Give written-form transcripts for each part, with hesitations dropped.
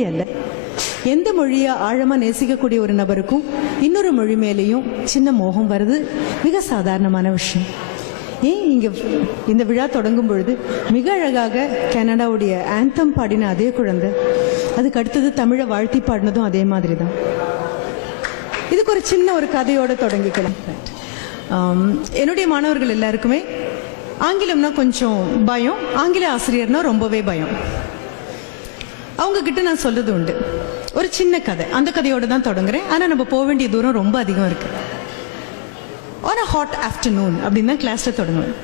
அப்படி அல்ல. எந்த மொழியை ஆழமா நேசிக்கக்கூடிய ஒரு நபருக்கும் இன்னொரு மொழி மேலேயும் சின்ன மோகம் வருது மிக சாதாரணமான விஷயம். ஏன் இங்க இந்த விழா தொடங்கும் பொழுது மிக அழகாக கனடாவுடைய ஆந்தம் பாடின அதே குழந்தை, அதுக்கு அடுத்தது தமிழை வாழ்த்தி பாடினதும் அதே மாதிரி தான். இதுக்கு ஒரு சின்ன ஒரு கதையோட தொடங்கிக்கலாம். என்னுடைய மாணவர்கள் எல்லாருக்குமே ஆங்கிலம்னா கொஞ்சம் பயம், ஆங்கில ஆசிரியர்னா ரொம்பவே பயம். அவங்க கிட்ட நான் சொல்றது உண்டு ஒரு சின்ன கதை, அந்த கதையோட தான் தொடங்குறேன். ஆனா நம்ம போக வேண்டிய தூரம் ரொம்ப அதிகம் இருக்கு. ஆன் அ ஹாட் ஆஃப்டர்நூன் அப்படின்னு தான் கிளாஸ்ல தொடங்குவேன்.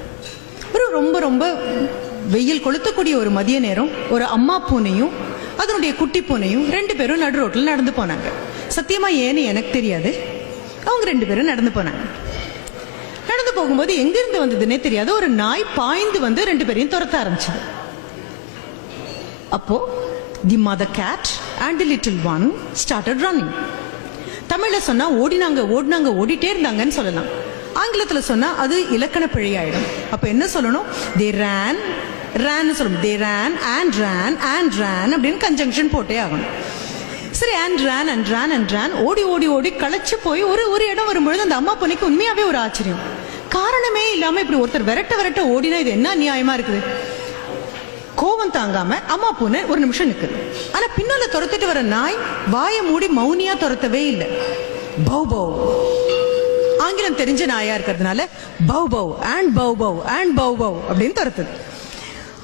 ரொம்ப ரொம்ப வெயில் கொளுத்தக்கூடிய ஒரு மதிய நேரம், ஒரு அம்மா பூனையும் அதனுடைய குட்டி பூனையும் 2 பேரும் நடு ரோட்டில் நடந்து போனாங்க. சத்தியமா ஏன்னு எனக்கு தெரியாது. அவங்க 2 பேரும் நடந்து போனாங்க. நடந்து போகும்போது எங்கிருந்து வந்ததுன்னே தெரியாது, ஒரு நாய் பாய்ந்து வந்து 2 பேரையும் துரத்த ஆரம்பிச்சது. அப்போ the mother cat and the little one started running. தமிழ்ல சொன்னா ஓடினாங்க ஓடினாங்க ஓடிட்டே இருந்தாங்கன்னு சொல்லலாம். ஆங்கிலத்துல சொன்னா அது இலக்கண பிழையாயிடும். அப்ப என்ன சொல்லணும்? தே ரேன் ரேன்னு சொல்லணும். தே ரேன் அண்ட் ரேன் அண்ட் ரேன் அப்படின்னு கன்ஜங்ஷன் போட்டே ஆகணும். சரி, அண்ட் ரேன் அண்ட் ரேன் அண்ட் ரேன் ஓடி ஓடி ஓடி களைச்சு போய் ஒரு இடம் வரும்பொழுது அந்த அம்மா பொண்ணுக்கு உண்மையாவே ஒரு ஆச்சரியம். காரணமே இல்லாம இப்படி ஒருத்தர் விரட்ட ஓடினா இது என்ன நியாயமா இருக்குது? கோபம் தாங்காம அம்மா பூனை ஒரு நிமிஷம் நிக்குது. ஆனா பின்னால துரத்திட்டு வர நாய் வாயை மூடி மௌனியா துரத்தவே இல்லை. பவ் பவ், ஆங்கிலம் தெரிஞ்ச நாயா இருக்கிறதுனால bow bow and bow bow and bow bow அப்படின்னு துரத்துது.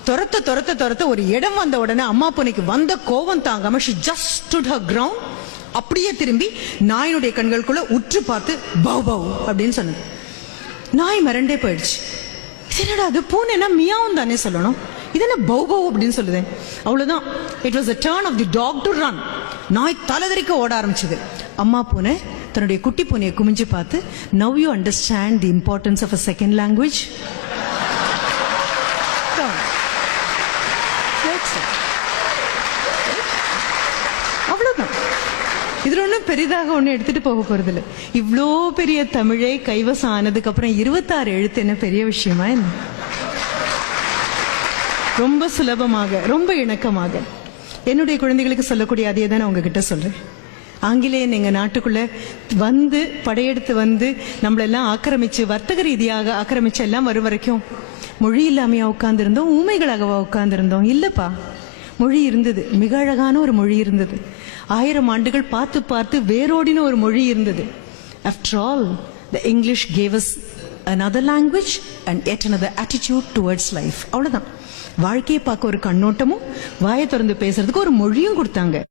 துரத்த துரத்த துரத்த ஒரு இடம் வந்த உடனே அம்மா பூனைக்கு வந்த கோபம் தாங்காம she just stood her ground. அப்படியே திரும்பி நாயினுடைய கண்களுக்குள்ள உற்று பார்த்து பவ் பவ் அப்படின்னு சொன்னது. நாய் மிரண்டே போயிடுச்சு. என்னடா அது, பூனைனா மியாவும் தானே சொல்லணும், இது என்ன பவ் பவ் அப்படின்னு சொல்லுதேன். அவ்வளவுதான். It was a turn of the dog to run. நாய் தலைதறிக்க ஓட ஆரம்பிச்சது. அம்மா பூனை தன்னுடைய குட்டி பூனையை குமிஞ்சு பார்த்து, now you understand the importance of a second language. அவ்வளவுதான். இதுல ஒன்றும் பெரிதாக ஒன்றும் எடுத்துட்டு போக போறது இல்லை. இவ்வளோ பெரிய தமிழை கைவசம் ஆனதுக்கு அப்புறம் 26 எழுத்து என்ன பெரிய விஷயமா என்ன? ரொம்ப சுலபமாக, ரொம்ப இணக்கமாக என்னுடைய குழந்தைகளுக்கு சொல்லக்கூடிய அதே தான் நான் உங்ககிட்ட சொல்றேன். ஆங்கிலேயன் எங்க நாட்டுக்குள்ள வந்து படையெடுத்து வந்து நம்மளெல்லாம் ஆக்கிரமிச்சு, வர்த்தக ரீதியாக ஆக்கிரமிச்சு எல்லாம் வரும் வரைக்கும் மொழி இல்லாமையா உட்கார்ந்துருந்தோம், ஊமைகளாகவா உட்கார்ந்துருந்தோம்? இல்லப்பா, மொழி இருந்தது. மிக அழகான ஒரு மொழி இருந்தது. 1000 ஆண்டுகள் பார்த்து பார்த்து வேரோடின ஒரு மொழி இருந்தது. After all, the English gave us another language and yet another attitude towards life. அவ்வளவுதான். வாழ்க்கையை பார்க்க ஒரு கண்ணோட்டமும் வாயை திறந்து பேசுறதுக்கு ஒரு மொழியும் கொடுத்தாங்க.